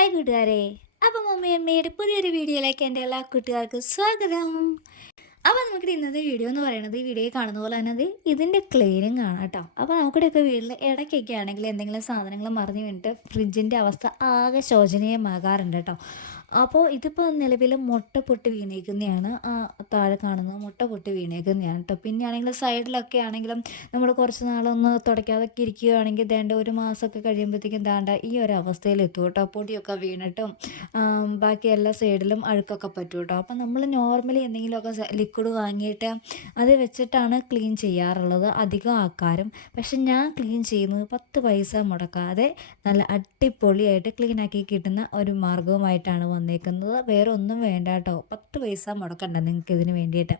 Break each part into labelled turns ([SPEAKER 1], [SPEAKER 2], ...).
[SPEAKER 1] Hi കൂട്ടുകാരെ. അപ്പം mummy അമ്മയുടെ പുതിയൊരു വീഡിയോയിലേക്ക് എന്റെ എല്ലാ കൂട്ടുകാർക്കും സ്വാഗതം. അപ്പോൾ നമുക്ക് ഇന്നത്തെ വീഡിയോ എന്ന് പറയുന്നത് ഈ വീഡിയോ കാണുന്ന പോലെ തന്നെ ഇതിന്റെ ക്ലീനിങ് ആണ് കേട്ടോ. അപ്പോൾ നമുക്കിടയൊക്കെ വീട്ടിൽ ഇടയ്ക്കൊക്കെ ആണെങ്കിൽ എന്തെങ്കിലും സാധനങ്ങൾ മറിഞ്ഞു വീണിട്ട് ഫ്രിഡ്ജിന്റെ അവസ്ഥ ആകെ ശോചനീയമാകാറുണ്ട് കേട്ടോ. അപ്പോൾ ഇതിപ്പോൾ നിലവിൽ മുട്ട പൊട്ടി വീണേക്കുന്നതാണ് ആ താഴെ കാണുന്നത് മുട്ട പൊട്ടി വീണേക്കുന്നതാണ് കേട്ടോ പിന്നെ ആണെങ്കിൽ സൈഡിലൊക്കെ ആണെങ്കിലും നമ്മൾ കുറച്ച് നാളൊന്ന് തുടയ്ക്കാതൊക്കെ ഇരിക്കുകയാണെങ്കിൽ ദേണ്ട ഒരു മാസമൊക്കെ കഴിയുമ്പോഴത്തേക്കും ദാണ്ട ഈ ഒരു അവസ്ഥയിൽ എത്തും കേട്ടോ പൊടിയൊക്കെ വീണിട്ടും ബാക്കി എല്ലാ സൈഡിലും അഴുക്കൊക്കെ പറ്റും കേട്ടോ അപ്പം നമ്മൾ നോർമലി എന്തെങ്കിലുമൊക്കെ ലിക്വിഡ് വാങ്ങിയിട്ട് അത് വെച്ചിട്ടാണ് ക്ലീൻ ചെയ്യാറുള്ളത് അധികം ആൾക്കാരും. പക്ഷെ ഞാൻ ക്ലീൻ ചെയ്യുന്നത് പത്ത് പൈസ മുടക്കാതെ നല്ല അടിപൊളിയായിട്ട് ക്ലീനാക്കി കിട്ടുന്ന ഒരു മാർഗവുമായിട്ടാണ് വന്നേക്കുന്നത്. വേറെ ഒന്നും വേണ്ട കേട്ടോ പത്ത് പൈസ മുടക്കണ്ട നിങ്ങൾക്ക് ഇതിന് വേണ്ടിയിട്ട്.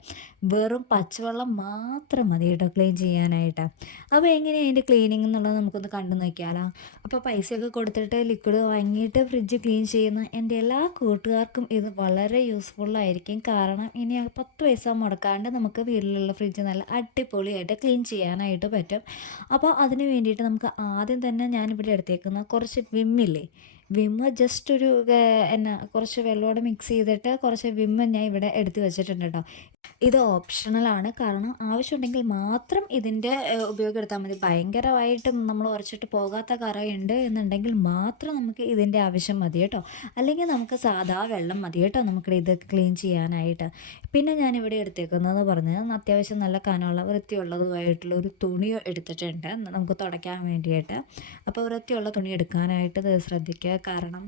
[SPEAKER 1] വെറും പച്ചവെള്ളം മാത്രം മതി കേട്ടോ ക്ലീൻ ചെയ്യാനായിട്ട്. അപ്പോൾ എങ്ങനെയാണ് അതിന്റെ ക്ലീനിങ് എന്നുള്ളത് നമുക്കൊന്ന് കണ്ടു നോക്കിയാലോ? അപ്പോൾ പൈസയൊക്കെ കൊടുത്തിട്ട് ലിക്വിഡ് വാങ്ങിയിട്ട് ഫ്രിഡ്ജ് ക്ലീൻ ചെയ്യുന്ന എന്റെ എല്ലാ കൂട്ടുകാർക്കും ഇത് വളരെ യൂസ്ഫുള്ളായിരിക്കും കാരണം ഇനി പത്ത് പൈസ മുടക്കാണ്ട് നമുക്ക് വീട്ടിലുള്ള ഫ്രിഡ്ജ് നല്ല അടിപൊളിയായിട്ട് ക്ലീൻ ചെയ്യാനായിട്ട് പറ്റും. അപ്പോൾ അതിന് വേണ്ടിയിട്ട് നമുക്ക് ആദ്യം തന്നെ ഞാനിവിടെ എടുത്തേക്കുന്ന കുറച്ച് വിമ്മില്ലേ വിമ്മ് ജസ്റ്റ് ഒരു എന്നാ കുറച്ച് വെള്ളമോടെ മിക്സ് ചെയ്തിട്ട് കുറച്ച് വിമ്മ ഞാൻ ഇവിടെ എടുത്ത് വെച്ചിട്ടുണ്ട് കേട്ടോ ഇത് ഓപ്ഷണലാണ് കാരണം ആവശ്യമുണ്ടെങ്കിൽ മാത്രം ഇതിന്റെ ഉപയോഗം എടുത്താൽ മതി. ഭയങ്കരമായിട്ടും നമ്മൾ ഉറച്ചിട്ട് പോകാത്ത കറയുണ്ട് എന്നുണ്ടെങ്കിൽ മാത്രം നമുക്ക് ഇതിന്റെ ആവശ്യം മതി കേട്ടോ അല്ലെങ്കിൽ നമുക്ക് സാധാ വെള്ളം മതി കേട്ടോ നമുക്ക് ഇത് ക്ലീൻ ചെയ്യാനായിട്ട്. പിന്നെ ഞാനിവിടെ എടുത്തേക്കുന്നത് പറഞ്ഞത് അത്യാവശ്യം നല്ല കനമുള്ള വൃത്തിയുള്ളതുമായിട്ടുള്ള ഒരു തുണി എടുത്തിട്ടുണ്ട്. നമുക്ക് തുടയ്ക്കാൻ വേണ്ടിയിട്ട്. അപ്പോൾ വൃത്തിയുള്ള തുണി എടുക്കാനായിട്ട് ശ്രദ്ധിക്കുക. കാരണം.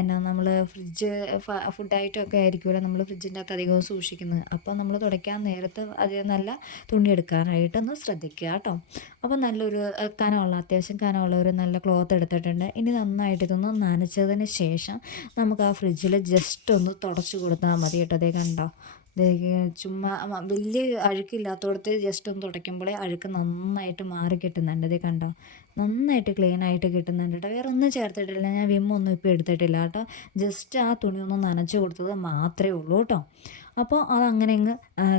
[SPEAKER 1] എന്നാ നമ്മൾ ഫ്രിഡ്ജ് ഫുഡായിട്ടൊക്കെ ആയിരിക്കുമല്ലോ നമ്മൾ ഫ്രിഡ്ജിന്റെ അകത്ത് അധികവും സൂക്ഷിക്കുന്നത്. അപ്പോൾ നമ്മൾ തുടയ്ക്കാൻ നേരത്ത് അത് നല്ല തുണി എടുക്കാനായിട്ടൊന്ന് ശ്രദ്ധിക്കുക കേട്ടോ. അപ്പോൾ നല്ലൊരു കനമുള്ള അത്യാവശ്യം കനമുള്ള ഒരു നല്ല ക്ലോത്ത് എടുത്തിട്ടുണ്ട്. ഇനി നന്നായിട്ട് ഇതൊന്ന് നനച്ചതിന് ശേഷം നമുക്ക് ആ ഫ്രിഡ്ജിൽ ജസ്റ്റ് ഒന്ന് തുടച്ച് കൊടുത്താൽ മതി കേട്ടോ. അതേ കണ്ടോ? ചുമ്മാ വലിയ അഴുക്കില്ലാത്തടത്ത് ജസ്റ്റ് ഒന്ന് തുടയ്ക്കുമ്പോഴേ അഴുക്ക് നന്നായിട്ട് മാറി കിട്ടുന്നുണ്ട്. ഇത് കണ്ടോ? നന്നായിട്ട് ക്ലീൻ ആയിട്ട് കിട്ടുന്നുണ്ട് കേട്ടോ. വേറെ ഒന്നും ചേർത്തിട്ടില്ല. ഞാൻ വിമ്മൊന്നും ഇപ്പോൾ എടുത്തിട്ടില്ല കേട്ടോ. ജസ്റ്റ് ആ തുണി ഒന്ന് നനച്ച് കൊടുത്തത് മാത്രമേ ഉള്ളൂ കേട്ടോ. അപ്പോൾ അങ്ങനെ അങ്ങ്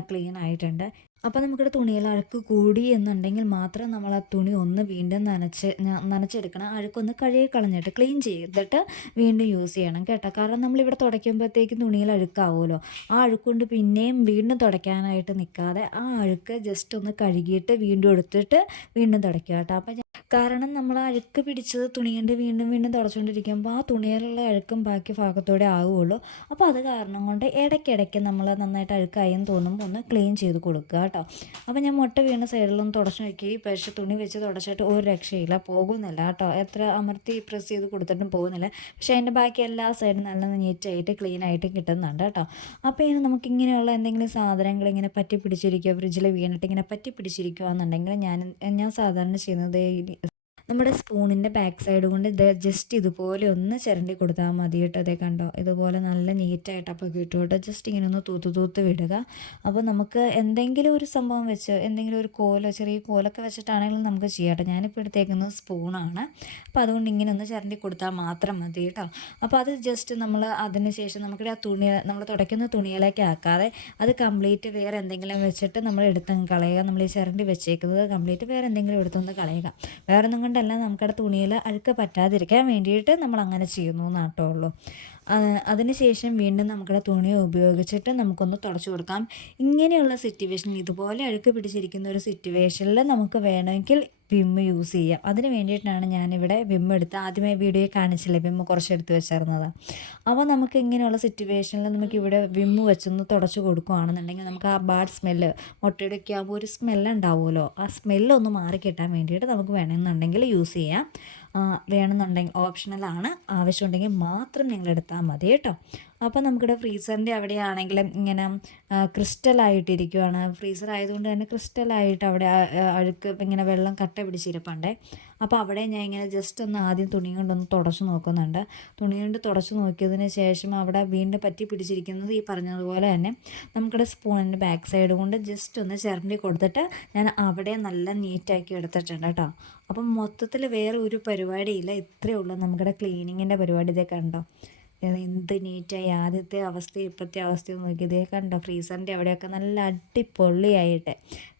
[SPEAKER 1] ക്ലീൻ ആയിട്ടുണ്ട്. അപ്പോൾ നമുക്കിവിടെ തുണിയിൽ അഴുക്ക് കൂടി എന്നുണ്ടെങ്കിൽ മാത്രം നമ്മൾ ആ തുണി ഒന്ന് വീണ്ടും നനച്ച് നനച്ചെടുക്കണം. അഴുക്കൊന്ന് കഴുകി കളഞ്ഞിട്ട് ക്ലീൻ ചെയ്തിട്ട് വീണ്ടും യൂസ് ചെയ്യണം കേട്ടോ. കാരണം നമ്മളിവിടെ തുടയ്ക്കുമ്പോഴത്തേക്കും തുണിയിൽ അഴുക്കാവുമല്ലോ. ആ അഴുക്കൊണ്ട് പിന്നെയും വീണ്ടും തുടയ്ക്കാനായിട്ട് നിൽക്കാതെ ആ അഴുക്ക് ജസ്റ്റ് ഒന്ന് കഴുകിയിട്ട് വീണ്ടും എടുത്തിട്ട് വീണ്ടും തുടയ്ക്കുക കേട്ടോ. അപ്പം കാരണം നമ്മൾ അഴുക്ക് പിടിച്ചത് തുണി വീണ്ടും വീണ്ടും തുടച്ചുകൊണ്ടിരിക്കുമ്പോൾ ആ തുണിയിലുള്ള അഴുക്കും ബാക്കി ഭാഗത്തോടെ ആവുകയുള്ളൂ. അപ്പോൾ അത് കാരണം കൊണ്ട് ഇടയ്ക്കിടയ്ക്ക് നമ്മൾ നന്നായിട്ട് അഴുക്കായി എന്ന് തോന്നുമ്പോൾ ഒന്ന് ക്ലീൻ ചെയ്ത് കൊടുക്കുക കേട്ടോ. അപ്പോൾ ഞാൻ മുട്ട വീണ സൈഡിലൊന്ന് തുടച്ച് നോക്കി. പക്ഷേ തുണി വെച്ച് തുടച്ചിട്ട് ഒരു രക്ഷയില്ല. പോകുന്നില്ല കേട്ടോ. എത്ര അമർത്തി പ്രസ് ചെയ്ത് കൊടുത്തിട്ടും പോകുന്നില്ല. പക്ഷേ അതിന്റെ ബാക്കി എല്ലാ സൈഡും നല്ല നീറ്റായിട്ട് ക്ലീൻ ആയിട്ട് കിട്ടുന്നുണ്ട് കേട്ടോ. അപ്പോൾ ഇനി നമുക്ക് ഇങ്ങനെയുള്ള എന്തെങ്കിലും സാധനങ്ങൾ ഇങ്ങനെ പറ്റി പിടിച്ചിരിക്കുക ഫ്രിഡ്ജിൽ വീണിട്ട് ഇങ്ങനെ പറ്റി പിടിച്ചിരിക്കുക എന്നുണ്ടെങ്കിൽ ഞാൻ ഞാൻ സാധാരണ ചെയ്യുന്നത് നമ്മുടെ സ്പൂണിന്റെ ബാക്ക് സൈഡ് കൊണ്ട് ഇത് ജസ്റ്റ് ഇതുപോലെ ഒന്ന് ചിരണ്ടി കൊടുത്താൽ മതി കേട്ടോ. അതേ കണ്ടോ? ഇതുപോലെ നല്ല നീറ്റായിട്ട് അപ്പോൾ കിട്ടും കേട്ടോ. ജസ്റ്റ് ഇങ്ങനെ ഒന്ന് തൂത്ത് തൂത്ത് വിടുക. അപ്പോൾ നമുക്ക് എന്തെങ്കിലും ഒരു സംഭവം വെച്ച് എന്തെങ്കിലും ഒരു കോലോ ചെറിയ കോലൊക്കെ വെച്ചിട്ടാണെങ്കിലും നമുക്ക് ചെയ്യാം കേട്ടോ. ഞാനിപ്പോൾ എടുത്തേക്കുന്നത് സ്പൂണാണ്. അപ്പോൾ അതുകൊണ്ട് ഇങ്ങനെ ഒന്ന് ചിരണ്ടി കൊടുത്താൽ മാത്രം മതി കേട്ടോ. അപ്പോൾ അത് ജസ്റ്റ് നമ്മൾ അതിന് ശേഷം നമുക്ക് ആ തുണി നമ്മൾ തുടയ്ക്കുന്ന തുണിയിലേക്ക് ആക്കാതെ അത് കംപ്ലീറ്റ് വേറെ എന്തെങ്കിലും വെച്ചിട്ട് നമ്മൾ എടുത്തങ്ങ് കളയുക. നമ്മൾ ഈ ചിരണ്ടി വെച്ചേക്കുന്നത് കംപ്ലീറ്റ് വേറെ എന്തെങ്കിലും എടുത്തൊന്ന് കളയുക. വേറെ ഒന്നും കൊണ്ടല്ല നമുക്കവിടെ തുണിയിൽ അഴുക്ക് പറ്റാതിരിക്കാൻ വേണ്ടിയിട്ട് നമ്മൾ അങ്ങനെ ചെയ്യുന്നു എന്നാട്ടോ ഉള്ളൂ അതിനുശേഷം വീണ്ടും നമുക്കിവിടെ തുണി ഉപയോഗിച്ചിട്ട് നമുക്കൊന്ന് തുടച്ചു കൊടുക്കാം. ഇങ്ങനെയുള്ള സിറ്റുവേഷൻ ഇതുപോലെ അഴുക്ക് പിടിച്ചിരിക്കുന്ന ഒരു സിറ്റുവേഷനിൽ നമുക്ക് വേണമെങ്കിൽ വിമ്മ് യൂസ് ചെയ്യാം. അതിന് വേണ്ടിയിട്ടാണ് ഞാനിവിടെ വിമ്മ് എടുത്ത് ആദ്യമേ വീഡിയോ കാണിച്ചില്ലേ? വിമ്മ് കുറച്ച് എടുത്ത് വെച്ചിരുന്നത്. അപ്പോൾ നമുക്ക് ഇങ്ങനെയുള്ള സിറ്റുവേഷനിൽ നമുക്ക് ഇവിടെ വിമ്മ് വെച്ചൊന്ന് തുടച്ച് കൊടുക്കുകയാണെന്നുണ്ടെങ്കിൽ നമുക്ക് ആ ബാഡ് സ്മെല്ല് മുട്ടയുടെ ഒക്കെ ആകുമ്പോൾ ഒരു സ്മെല്ല് ഉണ്ടാവുമല്ലോ. ആ സ്മെല്ലൊന്ന് മാറി കിട്ടാൻ വേണ്ടിയിട്ട് നമുക്ക് വേണമെന്നുണ്ടെങ്കിൽ യൂസ് ചെയ്യാം. വേണമെന്നുണ്ടെങ്കിൽ ഓപ്ഷണലാണ് ആവശ്യമുണ്ടെങ്കിൽ മാത്രം നിങ്ങൾ എടുത്താൽ മതി കേട്ടോ. അപ്പോൾ നമുക്കിവിടെ ഫ്രീസറിന്റെ അവിടെയാണെങ്കിലും ഇങ്ങനെ ക്രിസ്റ്റലായിട്ടിരിക്കുവാണ് ഫ്രീസർ ആയതുകൊണ്ട് തന്നെ ക്രിസ്റ്റലായിട്ട് അവിടെ അഴുക്ക് ഇങ്ങനെ വെള്ളം കട്ട പിടിച്ചിരിപ്പുണ്ടേ. അപ്പോൾ അവിടെ ഞാൻ ഇങ്ങനെ ജസ്റ്റ് ഒന്ന് ആദ്യം തുണി കൊണ്ടൊന്ന് തുടച്ച് നോക്കുന്നുണ്ട്. തുണി കൊണ്ട് തുടച്ച് നോക്കിയതിന് ശേഷം അവിടെ വീണ്ടും പറ്റി പിടിച്ചിരിക്കുന്നത് ഈ പറഞ്ഞതുപോലെ തന്നെ നമുക്കിവിടെ സ്പൂണിന്റെ ബാക്ക് സൈഡ് കൊണ്ട് ജസ്റ്റ് ഒന്ന് ചിരണ്ടി കൊടുത്തിട്ട് ഞാൻ അവിടെ നല്ല നീറ്റാക്കി എടുത്തിട്ടുണ്ട് കേട്ടോ. അപ്പം മൊത്തത്തിൽ വേറെ ഒരു പരിപാടിയില്ല. ഇത്രയേ ഉള്ളൂ. നമുക്കിവിടെ ക്ലീനിങ്ങിന്റെ പരിപാടി ഇതൊക്കെ ഉണ്ടോ എന്ത് നീറ്റായി ആദ്യത്തെ അവസ്ഥ ഇപ്പോഴത്തെ അവസ്ഥയും നോക്കി ഇതേ കണ്ടോ ഫ്രീസറിന്റെ അവിടെയൊക്കെ നല്ല അടിപൊളിയായിട്ട്.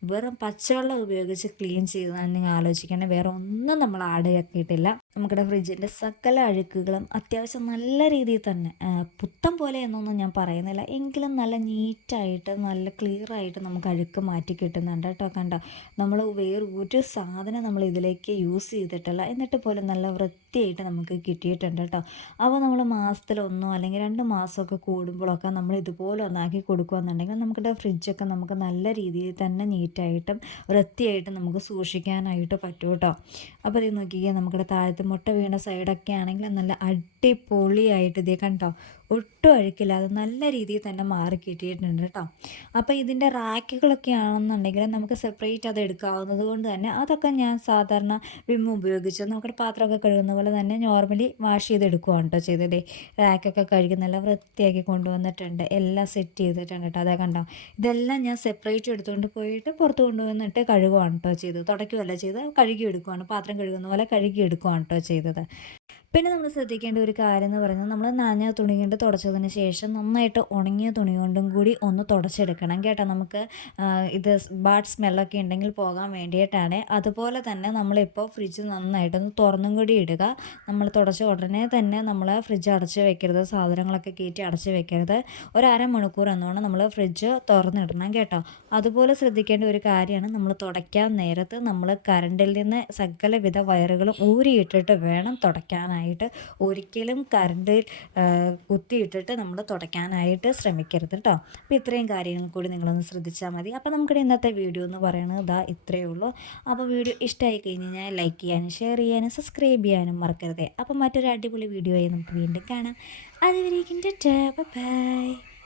[SPEAKER 1] വെറും പച്ചവെള്ളം ഉപയോഗിച്ച് ക്ലീൻ ചെയ്താണ് നിങ്ങൾ ആലോചിക്കണേ വേറെ ഒന്നും നമ്മൾ ആഡ് ആക്കിയിട്ടില്ല. നമ്മുടെ ഫ്രിഡ്ജിന്റെ സകല അഴുക്കുകളും അത്യാവശ്യം നല്ല രീതിയിൽ തന്നെ പുത്തം പോലെ എന്നൊന്നും ഞാൻ പറയുന്നില്ല. എങ്കിലും നല്ല നീറ്റായിട്ട് നല്ല ക്ലിയർ ആയിട്ട് നമുക്ക് അഴുക്ക് മാറ്റി കിട്ടുന്നുണ്ട് കേട്ടോ കണ്ടോ. നമ്മൾ വേറെ ഒരു സാധനം നമ്മൾ ഇതിലേക്ക് യൂസ് ചെയ്തിട്ടില്ല. എന്നിട്ട് പോലും നല്ല വൃത്തിയായിട്ട് നമുക്ക് കിട്ടിയിട്ടുണ്ട് കേട്ടോ. അപ്പോൾ നമ്മൾ മാസത്തിലൊന്നോ അല്ലെങ്കിൽ രണ്ട് മാസമൊക്കെ കൂടുമ്പോഴൊക്കെ നമ്മൾ ഇതുപോലെ ഒന്നാക്കി കൊടുക്കുകയെന്നുണ്ടെങ്കിൽ നമ്മുടെ ഫ്രിഡ്ജൊക്കെ നമുക്ക് നല്ല രീതിയിൽ തന്നെ നീറ്റായിട്ടും വൃത്തിയായിട്ടും നമുക്ക് സൂക്ഷിക്കാനായിട്ട് പറ്റും കേട്ടോ. അപ്പോൾ ഇത് നോക്കിയാൽ നമ്മുടെ താഴത്തെ മുട്ട വീണ സൈഡൊക്കെ ആണെങ്കിൽ നല്ല അടിപൊളിയായിട്ട് ഇതേ കണ്ടോ? ഒട്ടും അഴുക്കില്ലാതെ നല്ല രീതിയിൽ തന്നെ മാറി കിട്ടിയിട്ടുണ്ട് കേട്ടോ. അപ്പോൾ ഇതിന്റെ റാക്കുകളൊക്കെ ആണെന്നുണ്ടെങ്കിൽ നമുക്ക് സെപ്പറേറ്റ് അത് എടുക്കാവുന്നത് കൊണ്ട് തന്നെ അതൊക്കെ ഞാൻ സാധാരണ വിം ഉപയോഗിച്ച് നമ്മുടെ പാത്രമൊക്കെ കഴുകുന്ന പോലെ തന്നെ നോർമലി വാഷ് ചെയ്തെടുക്കുകയാണ് കേട്ടോ ചെയ്തത്. റാക്കൊക്കെ കഴുകി നല്ല വൃത്തിയാക്കി കൊണ്ടുവന്നിട്ടുണ്ട്. എല്ലാം സെറ്റ് ചെയ്തിട്ടുണ്ട് കേട്ടോ. അതാ കണ്ടോ? ഇതെല്ലാം ഞാൻ സെപ്പറേറ്റ് എടുത്തുകൊണ്ട് പോയിട്ട് പുറത്ത് കൊണ്ടുവന്നിട്ട് കഴുകുവാണ് കേട്ടോ ചെയ്തത്. തുടയ്ക്കുകയല്ല ചെയ്ത് കഴുകി എടുക്കുവാണ് പാത്രം കഴുകുന്ന പോലെ കഴുകി എടുക്കുവാണ് കേട്ടോ ചെയ്തത്. പിന്നെ നമ്മൾ ശ്രദ്ധിക്കേണ്ട ഒരു കാര്യം എന്ന് പറയുന്നത് നമ്മൾ നനഞ്ഞ തുണി കൊണ്ട് തുടച്ചതിന് ശേഷം നന്നായിട്ട് ഉണങ്ങിയ തുണി കൊണ്ടും കൂടി ഒന്ന് തുടച്ചെടുക്കണം കേട്ടോ. നമുക്ക് ഇത് ബാഡ് സ്മെല്ലൊക്കെ ഉണ്ടെങ്കിൽ പോകാൻ വേണ്ടിയിട്ടാണ്. അതുപോലെ തന്നെ നമ്മളിപ്പോൾ ഫ്രിഡ്ജ് നന്നായിട്ടൊന്ന് തുറന്നും കൂടി ഇടുക. നമ്മൾ തുടച്ച ഉടനെ തന്നെ നമ്മൾ ഫ്രിഡ്ജ് അടച്ച് വെക്കരുത്. സാധനങ്ങളൊക്കെ കയറ്റി അടച്ച് വെക്കരുത്. ഒരു അരമണിക്കൂർ എന്നോണം നമ്മൾ ഫ്രിഡ്ജ് തുറന്നിടണം കേട്ടോ. അതുപോലെ ശ്രദ്ധിക്കേണ്ട ഒരു കാര്യമാണ് നമ്മൾ തുടയ്ക്കാൻ നേരത്ത് നമ്മൾ കറണ്ടിൽ നിന്ന് സകലവിധ വയറുകളും ഊരിയിട്ടിട്ട് വേണം തുടയ്ക്കാനായിട്ട്. ഒരിക്കലും കറണ്ട് കുത്തിയിട്ടിട്ട് നമ്മൾ തുടയ്ക്കാനായിട്ട് ശ്രമിക്കരുത് കേട്ടോ അപ്പോൾ ഇത്രയും കാര്യങ്ങൾ കൂടി നിങ്ങളൊന്ന് ശ്രദ്ധിച്ചാൽ മതി. അപ്പോൾ നമുക്കിടെ ഇന്നത്തെ വീഡിയോ എന്ന് പറയുന്നത് ഇതാ ഇത്രയേ ഉള്ളൂ. അപ്പോൾ വീഡിയോ ഇഷ്ടമായി കഴിഞ്ഞ് കഴിഞ്ഞാൽ ലൈക്ക് ചെയ്യാനും ഷെയർ ചെയ്യാനും സബ്സ്ക്രൈബ് ചെയ്യാനും മറക്കരുതേ. അപ്പോൾ മറ്റൊരു അടിപൊളി വീഡിയോ ആയി നമുക്ക് വീണ്ടും കാണാം. അതുവരേക്കും ബൈ.